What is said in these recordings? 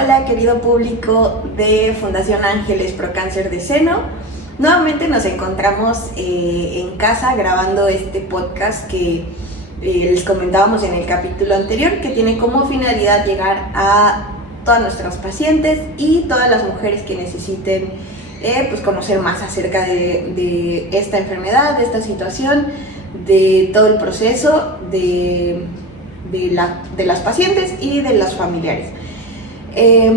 Hola querido público de Fundación Ángeles Pro Cáncer de Seno. Nuevamente nos encontramos en casa grabando este podcast que les comentábamos en el capítulo anterior, que tiene como finalidad llegar a todas nuestras pacientes y todas las mujeres que necesiten pues conocer más acerca de esta enfermedad, de esta situación, de todo el proceso de las pacientes y de los familiares. Es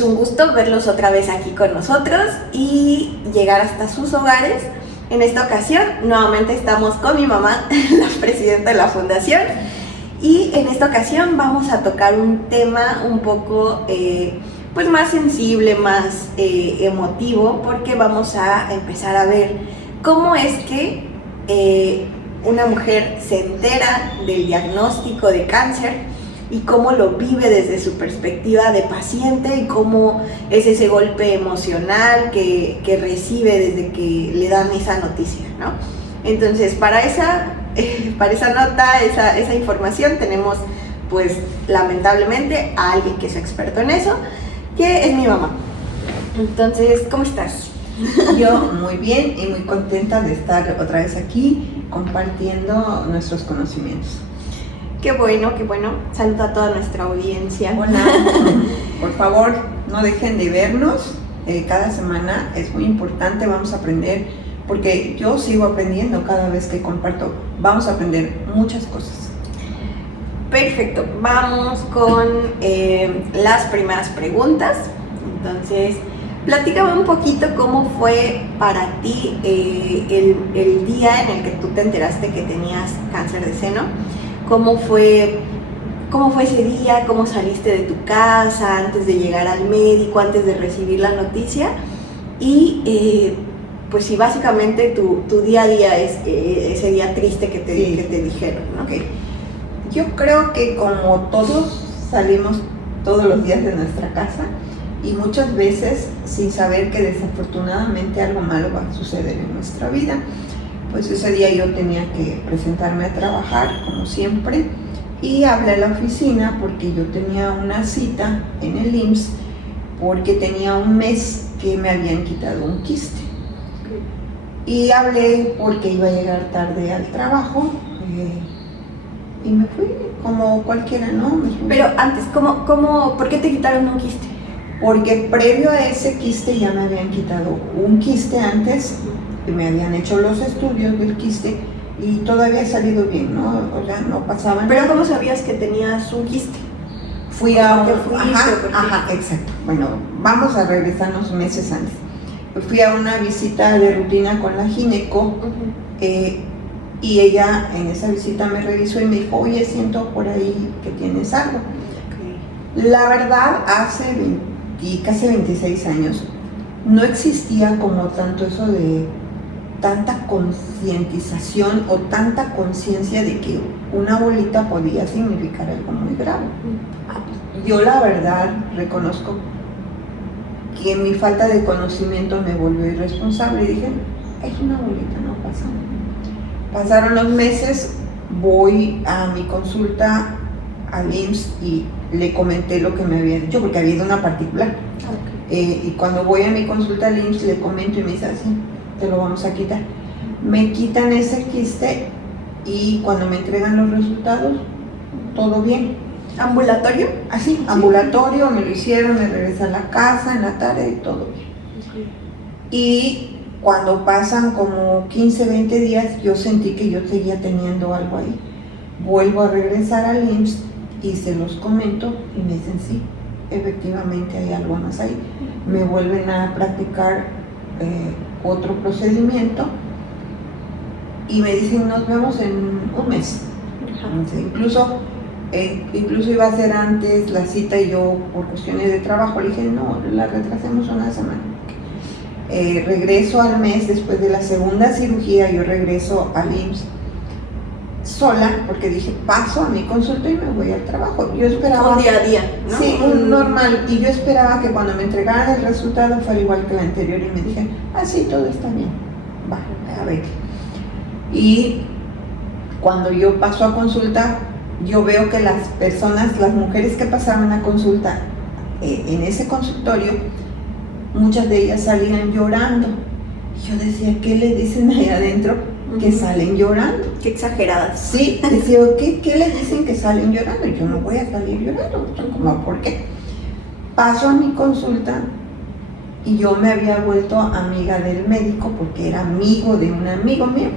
un gusto verlos otra vez aquí con nosotros y llegar hasta sus hogares. En esta ocasión nuevamente estamos con mi mamá, la presidenta de la fundación, y en esta ocasión vamos a tocar un tema un poco pues más sensible, más emotivo, porque vamos a empezar a ver cómo es que una mujer se entera del diagnóstico de cáncer y cómo lo vive desde su perspectiva de paciente y cómo es ese golpe emocional que recibe desde que le dan esa noticia, ¿no? Entonces, para esa nota, esa información, tenemos, pues, lamentablemente, a alguien que es experto en eso, que es mi mamá. Entonces, ¿cómo estás? Yo muy bien y muy contenta de estar otra vez aquí compartiendo nuestros conocimientos. Qué bueno, qué bueno. Saludo a toda nuestra audiencia. Hola. Por favor, no dejen de vernos. Cada semana es muy importante, vamos a aprender, porque yo sigo aprendiendo cada vez que comparto. Vamos a aprender muchas cosas. Perfecto. Vamos con las primeras preguntas. Entonces, platícame un poquito cómo fue para ti el día en el que tú te enteraste que tenías cáncer de seno. ¿Cómo fue ese día? ¿Cómo saliste de tu casa antes de llegar al médico, antes de recibir la noticia? Y pues sí, básicamente tu día a día es ese día triste que te dijeron, ¿no? Okay. Yo creo que como todos salimos todos los días de nuestra casa y muchas veces sin saber que desafortunadamente algo malo va a suceder en nuestra vida. Pues ese día yo tenía que presentarme a trabajar, como siempre, y hablé a la oficina porque yo tenía una cita en el IMSS porque tenía un mes que me habían quitado un quiste. Y hablé porque iba a llegar tarde al trabajo y me fui como cualquiera, ¿no? Pero antes, ¿por qué te quitaron un quiste? Porque previo a ese quiste ya me habían quitado un quiste antes. Me habían hecho los estudios del quiste y todo había salido bien, ¿no? O sea, no pasaba nada. ¿Pero cómo sabías que tenías un quiste? Fui a... Ajá, exacto. Bueno, vamos a regresarnos meses antes. Fui a una visita de rutina con la gineco y ella en esa visita me revisó y me dijo, oye, siento por ahí que tienes algo. Okay. La verdad, hace casi 26 años no existía como tanto eso de tanta concientización o tanta conciencia de que una bolita podía significar algo muy grave. Yo la verdad reconozco que mi falta de conocimiento me volvió irresponsable y dije, es una bolita, no pasa nada. Pasaron los meses, voy a mi consulta al IMSS y le comenté lo que me había dicho, porque había ido una particular. Okay. Y cuando voy a mi consulta al IMSS le comento y me dice así, te lo vamos a quitar. Me quitan ese quiste y cuando me entregan los resultados, todo bien. ¿Ambulatorio? Así, sí. Ambulatorio, me lo hicieron, me regresé a la casa en la tarde y todo bien. Okay. Y cuando pasan como 15, 20 días, yo sentí que yo seguía teniendo algo ahí. Vuelvo a regresar al IMSS y se los comento y me dicen sí, efectivamente hay algo más ahí. Me vuelven a practicar otro procedimiento y me dicen nos vemos en un mes. Incluso iba a ser antes la cita y yo por cuestiones de trabajo le dije no, la retrasemos una semana. Regreso al mes después de la segunda cirugía, yo regreso al IMSS sola porque dije paso a mi consulta y me voy al trabajo. Yo esperaba un día a día, ¿no? Sí, un normal, y yo esperaba que cuando me entregaran el resultado fuera igual que el anterior y me dijeron, sí, todo está bien, va, a ver. Y cuando yo paso a consulta, yo veo que las personas, las mujeres que pasaban a consulta en ese consultorio, muchas de ellas salían llorando. Y yo decía, ¿qué le dicen ahí adentro? Que salen llorando. Qué exageradas. Sí, decía, ¿qué le dicen que salen llorando? Yo no voy a salir llorando. ¿Cómo? ¿Por qué? Paso a mi consulta y yo me había vuelto amiga del médico porque era amigo de un amigo mío.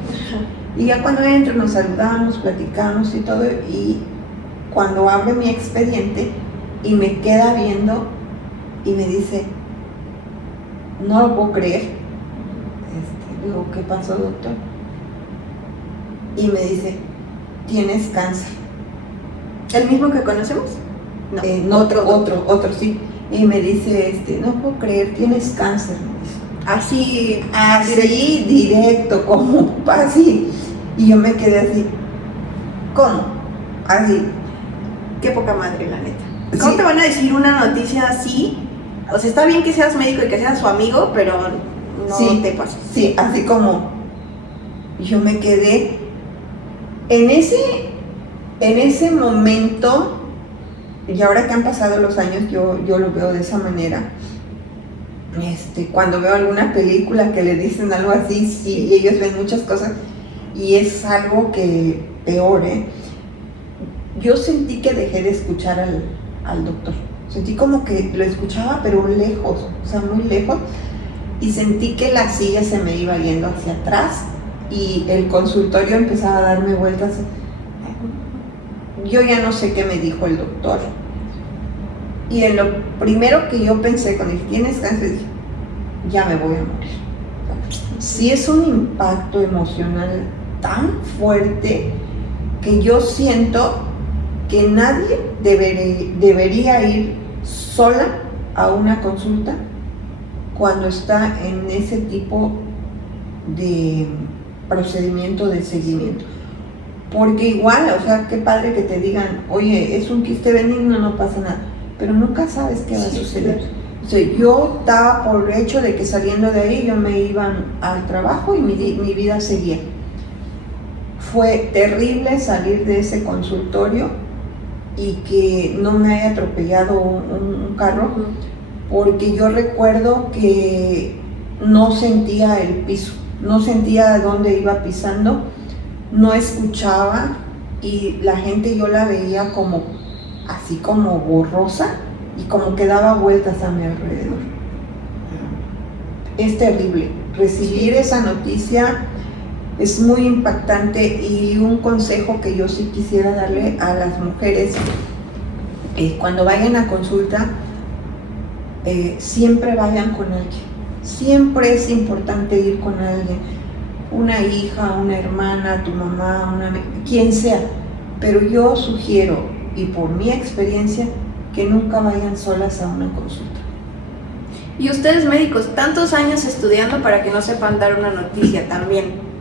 Y ya cuando entro nos saludamos, platicamos y todo, y cuando abre mi expediente y me queda viendo y me dice, no lo puedo creer. Digo, ¿qué pasó, doctor? Y me dice, tienes cáncer. ¿El mismo que conocemos? No, otro, sí. Y me dice, no puedo creer, tienes cáncer. Así directo, como así. Y yo me quedé así, ¿cómo? Así. Qué poca madre, la neta. ¿Cómo te van a decir una noticia así? O sea, está bien que seas médico y que seas su amigo, pero no te pases. Sí, así como yo me quedé en ese momento, y ahora que han pasado los años, yo lo veo de esa manera. Cuando veo alguna película que le dicen algo así, sí, y ellos ven muchas cosas, y es algo que peor, yo sentí que dejé de escuchar al doctor. Sentí como que lo escuchaba, pero lejos, o sea, muy lejos, y sentí que la silla se me iba yendo hacia atrás y el consultorio empezaba a darme vueltas. Yo ya no sé qué me dijo el doctor. Y en lo primero que yo pensé cuando dije, ¿tienes cáncer? Dije, ya me voy a morir. Sí, es un impacto emocional tan fuerte que yo siento que nadie debería ir sola a una consulta cuando está en ese tipo de procedimiento de seguimiento. Porque igual, o sea, qué padre que te digan, oye, es un quiste benigno, no pasa nada, pero nunca sabes qué va a suceder. O sea, yo daba por hecho de que saliendo de ahí yo me iba al trabajo y mi vida seguía. Fue terrible salir de ese consultorio y que no me haya atropellado un carro, porque yo recuerdo que no sentía el piso, no sentía dónde iba pisando, no escuchaba, y la gente yo la veía como así como borrosa y como que daba vueltas a mi alrededor. Es terrible. Recibir esa noticia es muy impactante, y un consejo que yo sí quisiera darle a las mujeres, cuando vayan a consulta, siempre vayan con alguien. Siempre es importante ir con alguien, una hija, una hermana, tu mamá, quien sea, pero yo sugiero, y por mi experiencia, que nunca vayan solas a una consulta. Y ustedes médicos, tantos años estudiando para que no sepan dar una noticia también,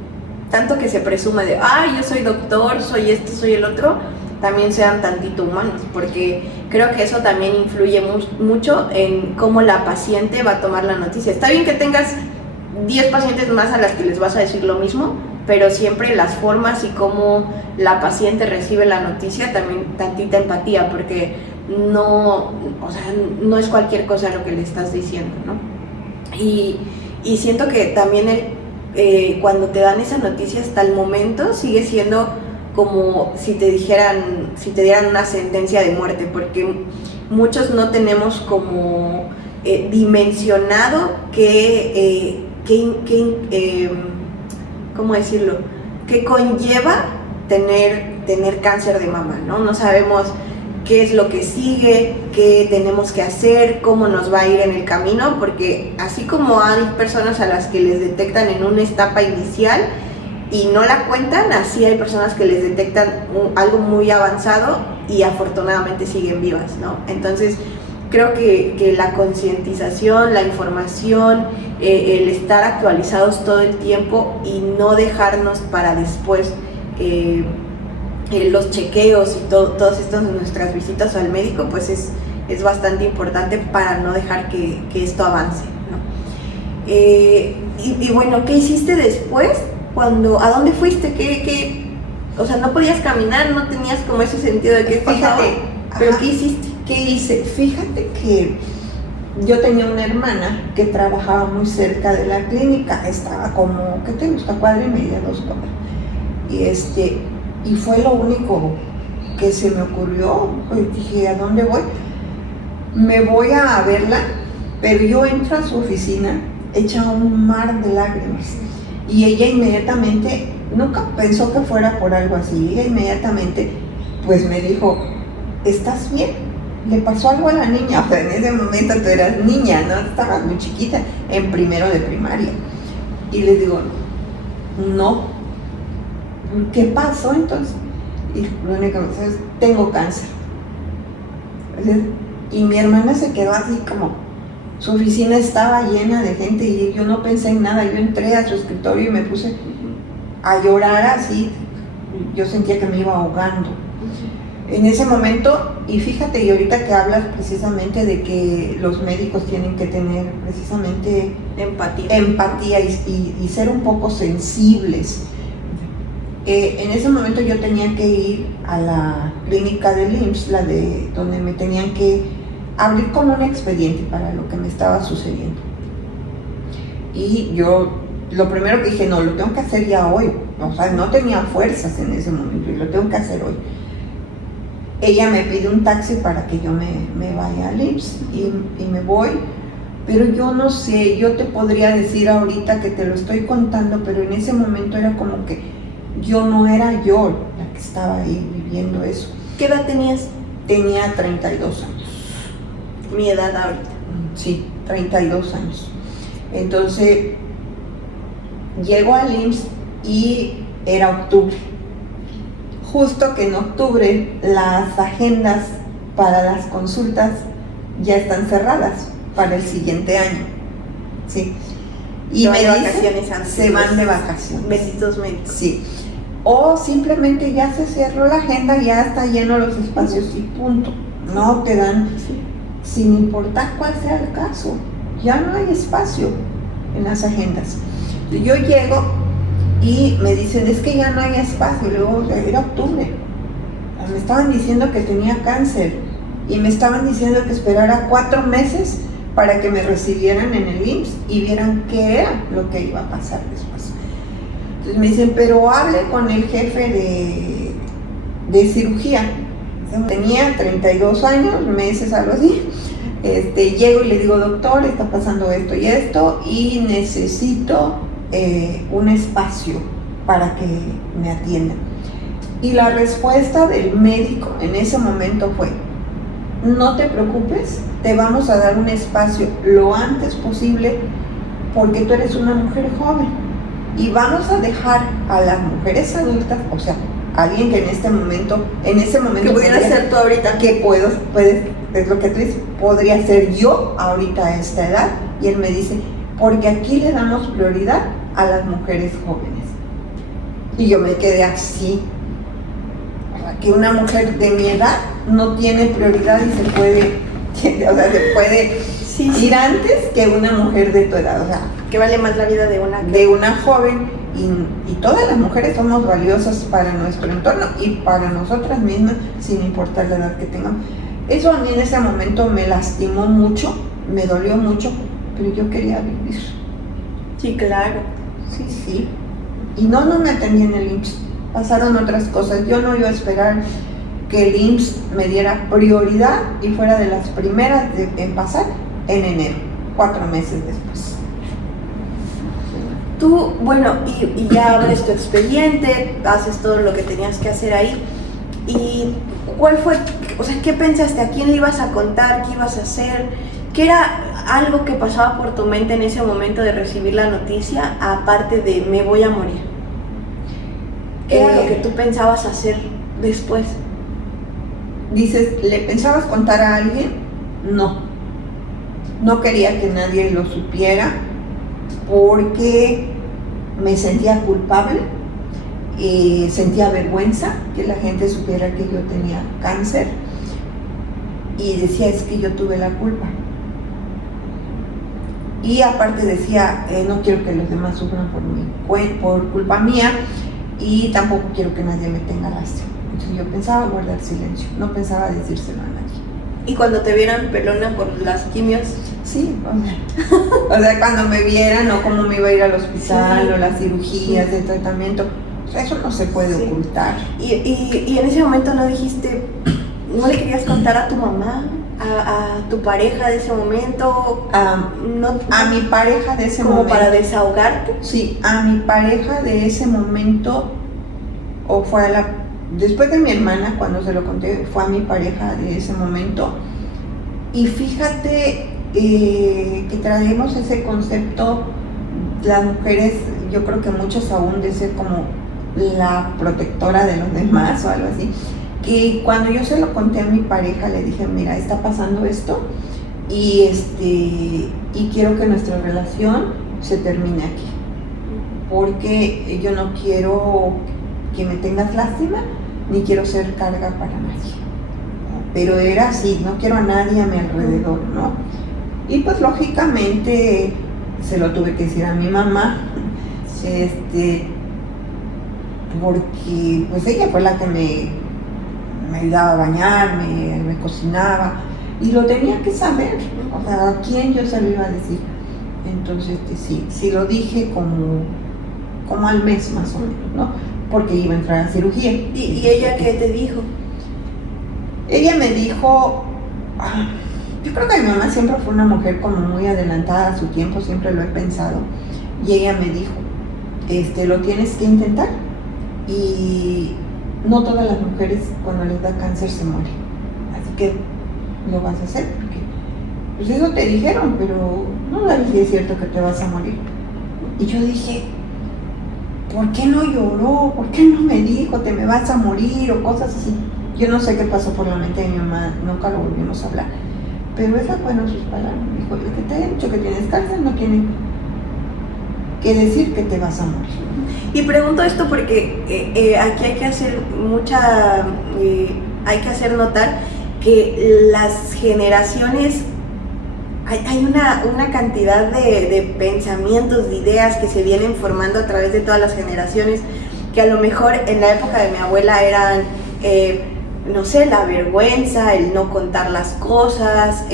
tanto que se presume de, yo soy doctor, soy esto, soy el otro, también sean tantito humanos, porque creo que eso también influye mucho en cómo la paciente va a tomar la noticia. Está bien que tengas 10 pacientes más a las que les vas a decir lo mismo, pero siempre las formas y cómo la paciente recibe la noticia, también tantita empatía, porque no es cualquier cosa lo que le estás diciendo, ¿no? Y siento que también cuando te dan esa noticia, hasta el momento sigue siendo como si te dieran una sentencia de muerte, porque muchos no tenemos como dimensionado ¿cómo decirlo? ¿Qué conlleva tener cáncer de mama, ¿no? No sabemos qué es lo que sigue, qué tenemos que hacer, cómo nos va a ir en el camino, porque así como hay personas a las que les detectan en una etapa inicial y no la cuentan, así hay personas que les detectan algo muy avanzado y afortunadamente siguen vivas, ¿no? Entonces, creo que la concientización, la información, el estar actualizados todo el tiempo y no dejarnos para después los chequeos y todas estas nuestras visitas al médico, pues es bastante importante para no dejar que esto avance, ¿no? Y bueno, ¿qué hiciste después? ¿A dónde fuiste? o sea, no podías caminar, no tenías como ese sentido de que fíjate, ¿pero qué hiciste? ¿Qué hice? Fíjate que yo tenía una hermana que trabajaba muy cerca de la clínica, estaba como, ¿qué te gusta? 1.5 cuadras, 2 cuadras. Y fue lo único que se me ocurrió. Pues dije, ¿a dónde voy? Me voy a verla, pero yo entro a su oficina hecha un mar de lágrimas. Y ella inmediatamente, nunca pensó que fuera por algo así, ella inmediatamente pues me dijo, ¿estás bien? ¿Le pasó algo a la niña? O sea, en ese momento tú eras niña, ¿no? Estabas muy chiquita, en primero de primaria. Y le digo, no. ¿Qué pasó entonces? Y lo único que me dice es, tengo cáncer. Y mi hermana se quedó así como, su oficina estaba llena de gente y yo no pensé en nada. Yo entré a su escritorio y me puse a llorar así. Yo sentía que me iba ahogando. En ese momento, y fíjate, y ahorita que hablas precisamente de que los médicos tienen que tener precisamente empatía y ser un poco sensibles. En ese momento yo tenía que ir a la clínica del IMSS, donde me tenían que abrir como un expediente para lo que me estaba sucediendo. Y yo, lo primero que dije, no, lo tengo que hacer ya hoy. O sea, no tenía fuerzas en ese momento y lo tengo que hacer hoy. Ella me pide un taxi para que yo me vaya al IMSS y me voy, pero yo no sé, yo te podría decir ahorita que te lo estoy contando, pero en ese momento era como que yo no era yo la que estaba ahí viviendo eso. ¿Qué edad tenías? Tenía 32 años. Mi edad ahorita. Sí, 32 años. Entonces, llego al IMSS y era octubre. Justo que en octubre las agendas para las consultas ya están cerradas para el siguiente año. ¿Sí? Y me dicen, se van de vacaciones. Benditos médicos. Sí. O simplemente ya se cerró la agenda, ya está lleno los espacios y punto. No te dan, sin importar cuál sea el caso, ya no hay espacio en las agendas. Yo llego y me dicen, es que ya no hay espacio. Y luego era octubre. Me estaban diciendo que tenía cáncer y me estaban diciendo que esperara 4 meses para que me recibieran en el IMSS y vieran qué era lo que iba a pasar después. Entonces me dicen, pero hable con el jefe de cirugía. Tenía 32 años, meses, algo así. Llego y le digo, doctor, está pasando esto y necesito un espacio para que me atiendan. Y la respuesta del médico en ese momento fue, no te preocupes, te vamos a dar un espacio lo antes posible porque tú eres una mujer joven y vamos a dejar a las mujeres adultas, o sea, alguien que en ese momento que pudiera ser tú ahorita, que puedes, es lo que tú dices, podría ser yo ahorita a esta edad. Y él me dice, porque aquí le damos prioridad a las mujeres jóvenes. Y yo me quedé así, que una mujer de mi edad no tiene prioridad y se puede ir antes que una mujer de tu edad, o sea, que vale más la vida de una joven. Y todas las mujeres somos valiosas para nuestro entorno y para nosotras mismas, sin importar la edad que tengamos. Eso a mí en ese momento me lastimó mucho, me dolió mucho, pero yo quería vivir. Sí, claro. Sí. Y no me atendí en el IMSS. Pasaron otras cosas. Yo no iba a esperar que el IMSS me diera prioridad y fuera de las primeras en pasar en enero, 4 meses después. Tú, bueno, y ya abres tu expediente, haces todo lo que tenías que hacer ahí. ¿Y cuál fue, o sea, qué pensaste? ¿A quién le ibas a contar? ¿Qué ibas a hacer? ¿Qué era algo que pasaba por tu mente en ese momento de recibir la noticia, aparte de me voy a morir? ¿Qué era lo que tú pensabas hacer después? Dices, ¿le pensabas contar a alguien? No quería que nadie lo supiera porque me sentía culpable, sentía vergüenza que la gente supiera que yo tenía cáncer y decía, es que yo tuve la culpa. Y aparte decía, no quiero que los demás sufran por culpa mía. y tampoco quiero que nadie me tenga lástima. Entonces yo pensaba guardar silencio, no pensaba decírselo a nadie. ¿Y cuando te vieran pelona por las quimios? Sí, o sea, cuando me vieran o cómo me iba a ir al hospital, sí, o las cirugías, el tratamiento, eso no se puede, sí, ocultar. Y en ese momento no dijiste, no le querías contar a tu mamá, a tu pareja de ese momento? A mi pareja de ese momento. ¿Como para desahogarte? Sí, a mi pareja de ese momento, o fue después de mi hermana, cuando se lo conté, fue a mi pareja de ese momento. Y fíjate que traemos ese concepto, las mujeres, yo creo que muchas aún, de ser como la protectora de los demás o algo así. Que cuando yo se lo conté a mi pareja, le dije, mira, está pasando esto y quiero que nuestra relación se termine aquí, porque yo no quiero que me tengas lástima, ni quiero ser carga para nadie. Pero era así, no quiero a nadie a mi alrededor, ¿no? Y pues lógicamente se lo tuve que decir a mi mamá, porque pues ella fue la que me ayudaba a bañarme, me cocinaba, y lo tenía que saber, o sea, ¿a quién yo se lo iba a decir? Entonces sí lo dije como al mes más o menos, ¿no? Porque iba a entrar a cirugía. ¿Y ella qué te dijo? Ella me dijo, yo creo que mi mamá siempre fue una mujer como muy adelantada a su tiempo, siempre lo he pensado, y ella me dijo, lo tienes que intentar, y no todas las mujeres cuando les da cáncer se mueren, así que lo vas a hacer, porque pues eso te dijeron, pero no sabes si es cierto que te vas a morir. Y yo dije, ¿por qué no lloró? ¿Por qué no me dijo te me vas a morir? O cosas así. Yo no sé qué pasó por la mente de mi mamá, nunca lo volvimos a hablar, pero esas fueron sus palabras. Me dijo, el que te haya dicho que tienes cáncer no tiene que decir que te vas a morir. Y pregunto esto porque aquí hay que hacer hay que hacer notar que las generaciones, hay una cantidad de pensamientos, de ideas que se vienen formando a través de todas las generaciones, que a lo mejor en la época de mi abuela eran, no sé, la vergüenza, el no contar las cosas,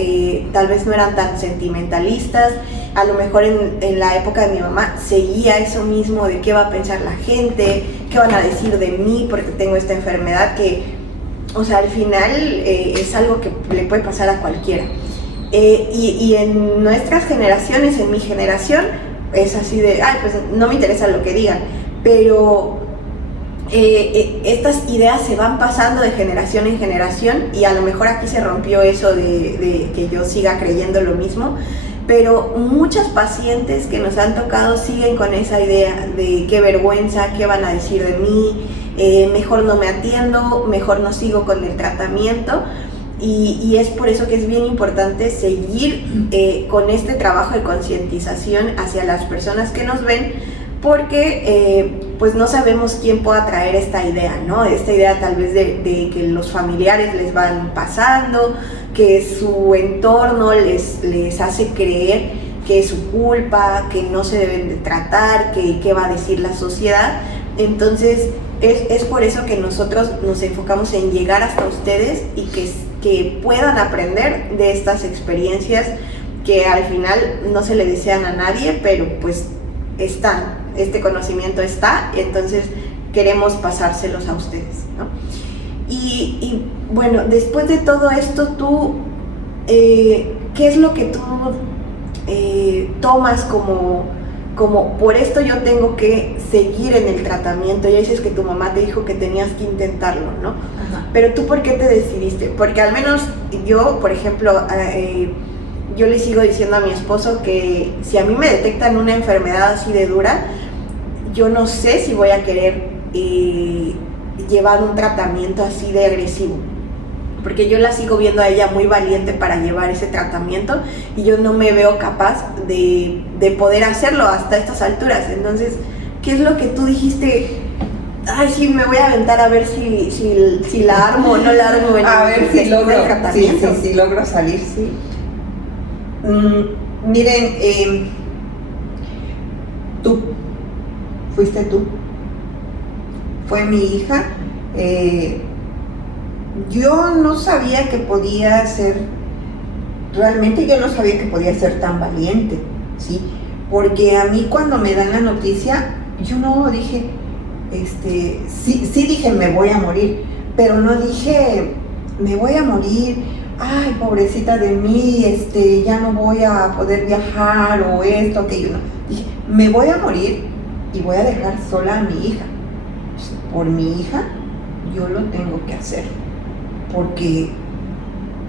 tal vez no eran tan sentimentalistas. A lo mejor en la época de mi mamá seguía eso mismo de qué va a pensar la gente, qué van a decir de mí porque tengo esta enfermedad que, o sea, al final es algo que le puede pasar a cualquiera. Y en nuestras generaciones, en mi generación, es así de, pues no me interesa lo que digan, pero estas ideas se van pasando de generación en generación, y a lo mejor aquí se rompió eso de que yo siga creyendo lo mismo, pero muchas pacientes que nos han tocado siguen con esa idea de qué vergüenza, qué van a decir de mí, mejor no me atiendo, mejor no sigo con el tratamiento. Y es por eso que es bien importante seguir con este trabajo de concientización hacia las personas que nos ven, porque pues no sabemos quién pueda traer esta idea, ¿no? Esta idea tal vez de que los familiares les van pasando, que su entorno les hace creer que es su culpa, que no se deben de tratar, que qué va a decir la sociedad. Entonces es por eso que nosotros nos enfocamos en llegar hasta ustedes y que puedan aprender de estas experiencias que al final no se le desean a nadie, pero pues este conocimiento está, y entonces queremos pasárselos a ustedes, ¿no? Y bueno, después de todo esto, tú, ¿qué es lo que tú tomas como por esto yo tengo que seguir en el tratamiento? Ya dices que tu mamá te dijo que tenías que intentarlo, ¿no? Ajá. Pero tú, ¿por qué te decidiste? Porque al menos yo, por ejemplo, yo le sigo diciendo a mi esposo que si a mí me detectan una enfermedad así de dura, yo no sé si voy a querer llevar un tratamiento así de agresivo, porque yo la sigo viendo a ella muy valiente para llevar ese tratamiento, y yo no me veo capaz de poder hacerlo hasta estas alturas. Entonces, ¿qué es lo que tú dijiste? Ay, sí, me voy a aventar a ver si la armo o no la armo. A ver si logro, sí, logro salir, sí. Miren, fuiste tú. fue mi hija. Yo no sabía que podía ser, realmente yo no sabía que podía ser tan valiente, ¿sí? Porque a mí cuando me dan la noticia, yo no dije, sí dije me voy a morir, pero no dije me voy a morir, ay, pobrecita de mí, ya no voy a poder viajar o esto, aquello, no. Dije, me voy a morir y voy a dejar sola a mi hija. Por mi hija, yo lo tengo que hacer, porque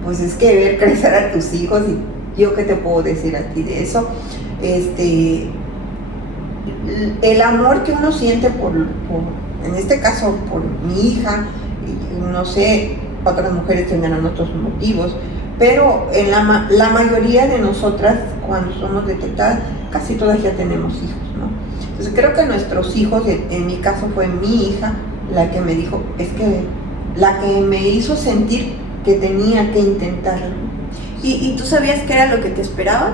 pues es que ver crecer a tus hijos, y yo qué te puedo decir a ti de eso, el amor que uno siente por en este caso por mi hija, no sé, otras mujeres tendrán otros motivos, pero en la mayoría de nosotras, cuando somos detectadas, casi todas ya tenemos hijos, ¿no? Entonces creo que nuestros hijos, en mi caso fue mi hija la que me dijo, es que la que me hizo sentir que tenía que intentarlo. ¿Y tú sabías qué era lo que te esperaba?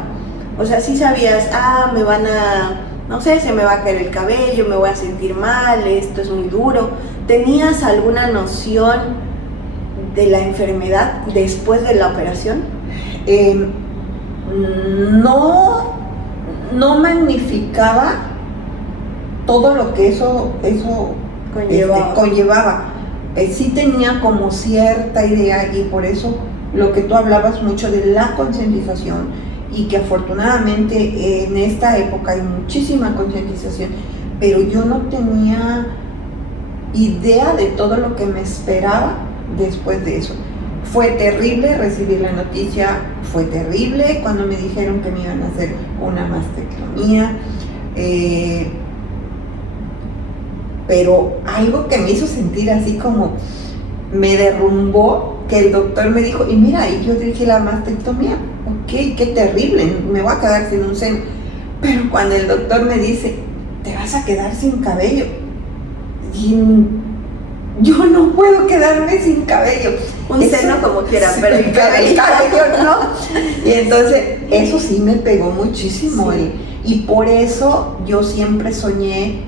O sea, sí sabías, me van a, no sé, se me va a caer el cabello, me voy a sentir mal, esto es muy duro. ¿Tenías alguna noción de la enfermedad después de la operación? No magnificaba todo lo que eso conllevaba. Sí tenía como cierta idea, y por eso lo que tú hablabas mucho de la concientización, y que afortunadamente en esta época hay muchísima concientización, pero yo no tenía idea de todo lo que me esperaba después de eso. Fue terrible recibir la noticia, fue terrible cuando me dijeron que me iban a hacer una mastectomía, pero algo que me hizo sentir así como me derrumbó, que el doctor me dijo, y mira, y yo dije la mastectomía, ok, qué terrible, me voy a quedar sin un seno, pero cuando el doctor me dice, te vas a quedar sin cabello, y yo no puedo quedarme sin cabello. Un seno como quiera, pero el cabello no. Y entonces eso sí me pegó muchísimo, sí. Y por eso yo siempre soñé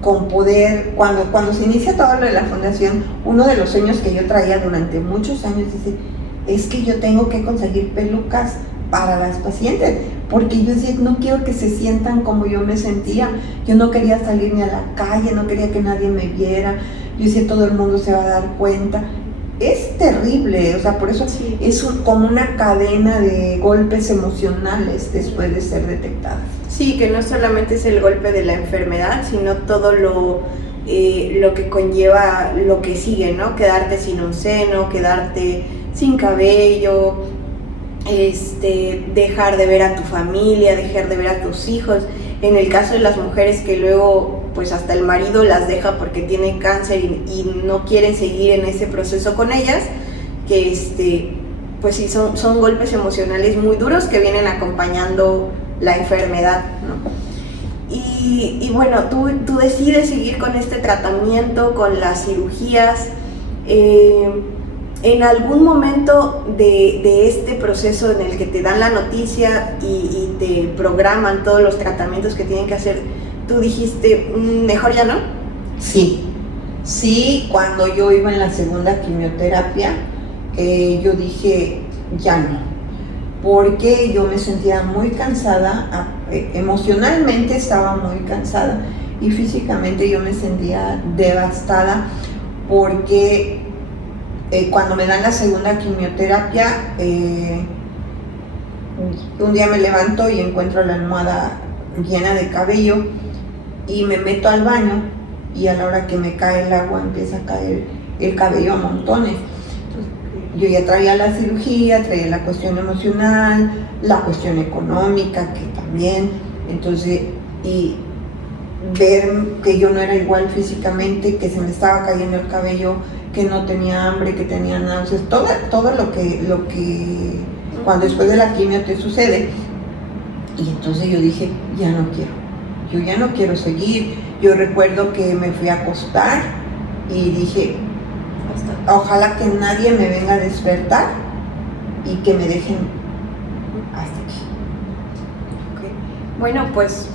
con poder, cuando se inicia todo lo de la fundación, uno de los sueños que yo traía durante muchos años es que yo tengo que conseguir pelucas para las pacientes, porque yo decía, no quiero que se sientan como yo me sentía. Yo no quería salir ni a la calle, no quería que nadie me viera. Yo decía, todo el mundo se va a dar cuenta. Es terrible, o sea, por eso sí, es como una cadena de golpes emocionales después de ser detectadas. Sí, que no solamente es el golpe de la enfermedad, sino todo lo que conlleva lo que sigue, ¿no? Quedarte sin un seno, quedarte sin cabello, dejar de ver a tu familia, dejar de ver a tus hijos. En el caso de las mujeres que luego pues hasta el marido las deja porque tiene cáncer y no quieren seguir en ese proceso con ellas, que pues sí son golpes emocionales muy duros que vienen acompañando la enfermedad, ¿no? Y bueno, tú decides seguir con este tratamiento, con las cirugías. En algún momento de este proceso en el que te dan la noticia y te programan todos los tratamientos que tienen que hacer, ¿tú dijiste, mejor ya no? Sí, cuando yo iba en la segunda quimioterapia, yo dije, ya no, porque yo me sentía muy cansada, emocionalmente estaba muy cansada, y físicamente yo me sentía devastada, porque cuando me dan la segunda quimioterapia, un día me levanto y encuentro la almohada llena de cabello, y me meto al baño, y a la hora que me cae el agua empieza a caer el cabello a montones. Entonces, yo ya traía la cirugía, traía la cuestión emocional, la cuestión económica, que también, entonces, y ver que yo no era igual físicamente, que se me estaba cayendo el cabello, que no tenía hambre, que tenía náuseas, todo lo que cuando después de la quimio te sucede. Y entonces yo dije, yo ya no quiero seguir. Yo recuerdo que me fui a acostar y dije, ojalá que nadie me venga a despertar y que me dejen hasta aquí. Okay. Bueno, pues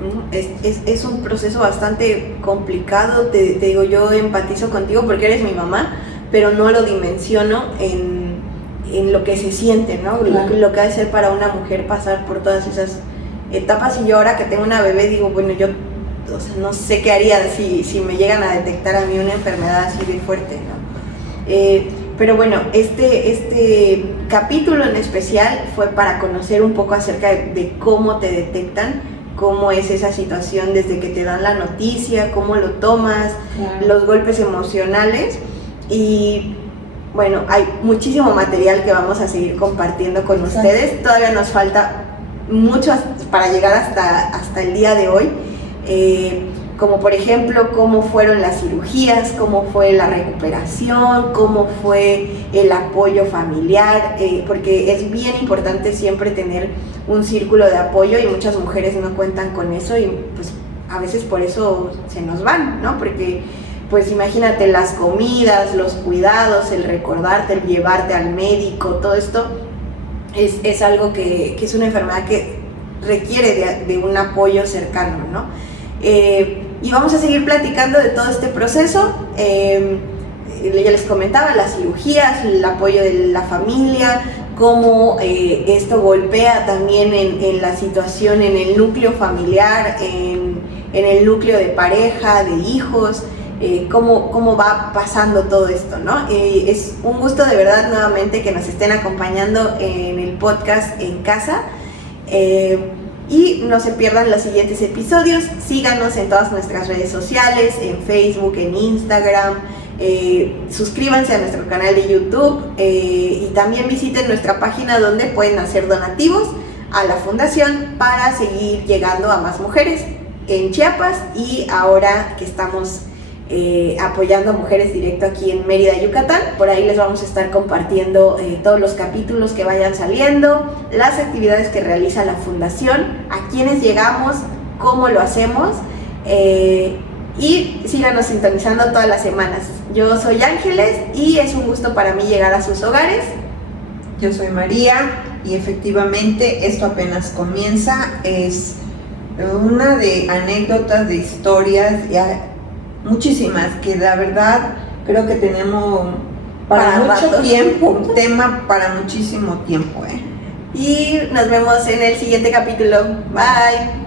¿no? Es un proceso bastante complicado, te digo, yo empatizo contigo porque eres mi mamá, pero no lo dimensiono en lo que se siente, ¿no? Claro. Lo que ha de ser para una mujer pasar por todas esas etapas. Y yo ahora que tengo una bebé digo, bueno, yo, o sea, no sé qué haría si me llegan a detectar a mí una enfermedad así de fuerte, ¿no? Pero bueno, este capítulo en especial fue para conocer un poco acerca de cómo te detectan, cómo es esa situación desde que te dan la noticia, cómo lo tomas, claro, los golpes emocionales. Y bueno, hay muchísimo material que vamos a seguir compartiendo con ustedes. Todavía nos falta mucho para llegar hasta el día de hoy. Como por ejemplo, cómo fueron las cirugías, cómo fue la recuperación, cómo fue el apoyo familiar, porque es bien importante siempre tener un círculo de apoyo y muchas mujeres no cuentan con eso y pues a veces por eso se nos van, ¿no? Porque pues imagínate las comidas, los cuidados, el recordarte, el llevarte al médico, todo esto es algo que es una enfermedad que requiere de un apoyo cercano, ¿no? Y vamos a seguir platicando de todo este proceso. Ya les comentaba, las cirugías, el apoyo de la familia, cómo esto golpea también en la situación, en el núcleo familiar, en el núcleo de pareja, de hijos, cómo va pasando todo esto, ¿no? Es un gusto de verdad nuevamente que nos estén acompañando en el podcast en casa. Y no se pierdan los siguientes episodios. Síganos en todas nuestras redes sociales, en Facebook, en Instagram. Suscríbanse a nuestro canal de YouTube y también visiten nuestra página donde pueden hacer donativos a la fundación para seguir llegando a más mujeres en Chiapas y ahora que estamos apoyando a mujeres directo aquí en Mérida, Yucatán. Por ahí les vamos a estar compartiendo todos los capítulos que vayan saliendo, las actividades que realiza la fundación, a quiénes llegamos, cómo lo hacemos y síganos sintonizando todas las semanas. Yo soy Ángeles y es un gusto para mí llegar a sus hogares. Yo soy María y efectivamente esto apenas comienza, es una de anécdotas, de historias, ya muchísimas, que la verdad creo que tenemos para mucho tiempo, tema para muchísimo tiempo. Y nos vemos en el siguiente capítulo. Bye.